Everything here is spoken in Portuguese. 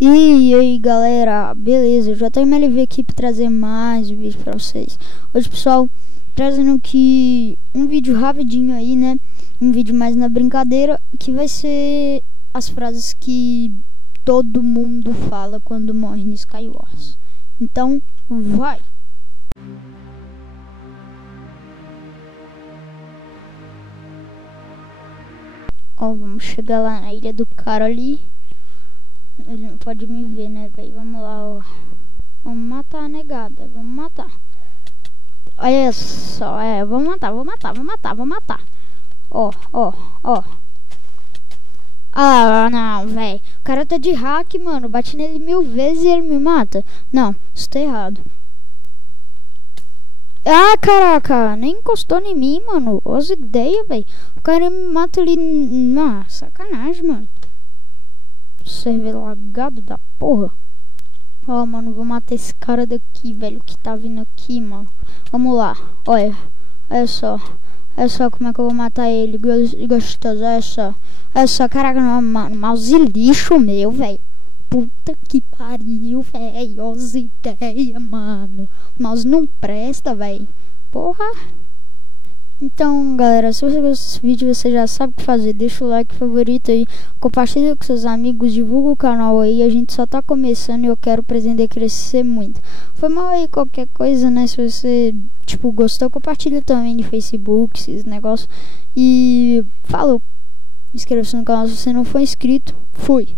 E aí galera, beleza, eu já tô em MLV aqui pra trazer mais vídeos pra vocês. Hoje pessoal, trazendo aqui um vídeo rapidinho aí, né? Um vídeo mais na brincadeira, que vai ser as frases que todo mundo fala quando morre no Skywars. Então, vai! Ó, vamos chegar lá na ilha do cara ali. Ele não pode me ver, né, velho? Vamos lá, ó. Vamos matar a negada, vamos matar. Olha só, vamos matar, vamos matar, vamos matar, vamos matar. Ó, ó, ó. Ah, não, velho. O cara tá de hack, mano. Bate nele 1000 vezes e ele me mata. Não, isso tá errado. Ah, caraca, nem encostou em mim, mano. As ideias, velho. O cara me mata ali. Ah, sacanagem, mano. Server lagado da porra. Ó, mano, vou matar esse cara daqui, velho, que tá vindo aqui, mano. Vamos lá, olha. Olha só. Olha só como é que eu vou matar ele, gostoso, olha só. Olha só, caraca, não, mano, mouse lixo meu, velho. Puta que pariu, velho. As ideias, mano. O mouse não presta, velho. Porra. Então, galera, se você gostou desse vídeo, você já sabe o que fazer. Deixa o like, favorito aí, compartilha com seus amigos, divulga o canal aí. A gente só tá começando e eu quero pretender crescer muito. Foi mal aí qualquer coisa, né? Se você, tipo, gostou, compartilha também no Facebook, esses negócios. E falou. Inscreva-se no canal se você não for inscrito. Fui.